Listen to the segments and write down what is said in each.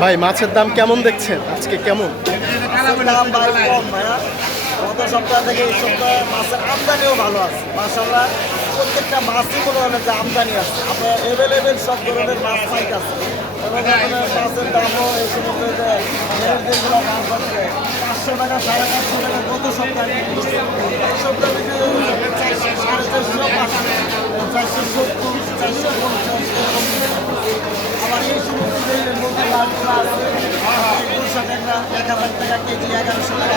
ভাই, মাছের দাম কেমন দেখছেন? আজকে কেমন? কম, ভাইয়া। গত সপ্তাহ থেকে এই সপ্তাহে মাছের আমদানিও ভালো আছে মাসাল্লাহ প্রত্যেকটা মাছই মনে হয় যে আমদানি আছে। আপনার এভেলেবেল সব ধরনের মাছ পাইক আছে এবং মাছের দামও এই সমস্ত যেগুলো পাঁচশো টাকা, সাড়ে পাঁচশো টাকা গত সপ্তাহে। সাড়ে পাঁচশো, চারশো এই সমস্ত এক হাজার টাকা কেজি, এগারোশো টাকা।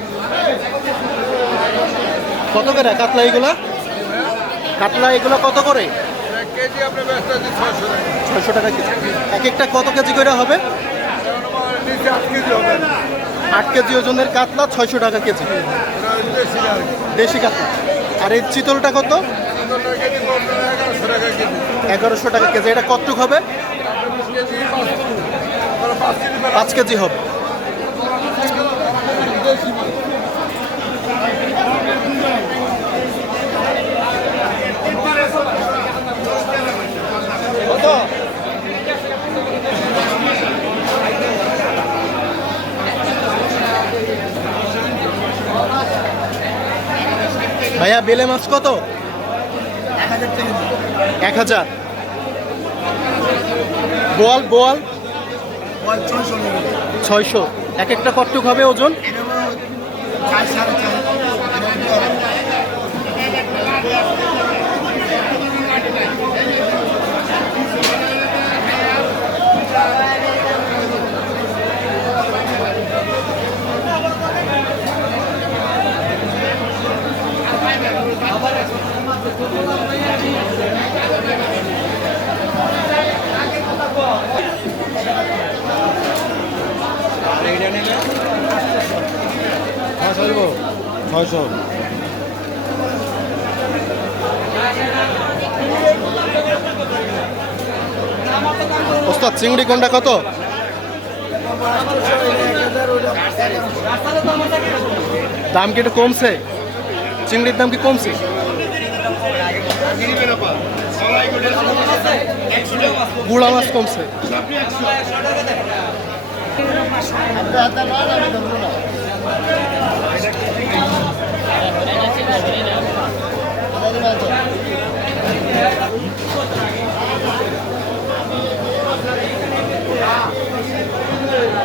কত করে কাতলা এগুলো? কাতলা এগুলো কত করে? ছয়শো টাকা। কেজি। এক একটা কত কেজি করে হবে? আট কেজি ওজনের কাতলা ছয়শো টাকা কেজি। দেশি কাতলা। আর এই চিতলটা কত? এগারোশো টাকা কেজি। এটা কতটুক হবে? পাঁচ কেজি হবে। ভাইয়া, বেলে মাছ কত? এক হাজার। বল বল ছয়শো। এক একটা কটুক হবে ওজন? চার সাড়ে চার ছয়শো। ওস্তাদ, চিংড়ি কোনটা কত? দাম কি একটু কমছে? চিংড়ির দাম কি কমছে? গুড়া মাছ কমছে।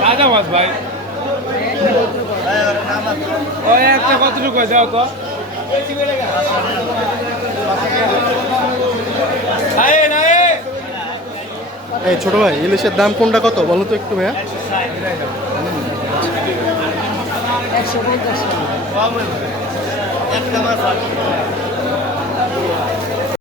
তাজা মাছ ভাই। ওই একটা কতটুকু যাও তো। এই ছোট ভাই ইলিশের দাম কোনটা কত? বলো তো একটু ভাইয়া। একটা মাছ আছে।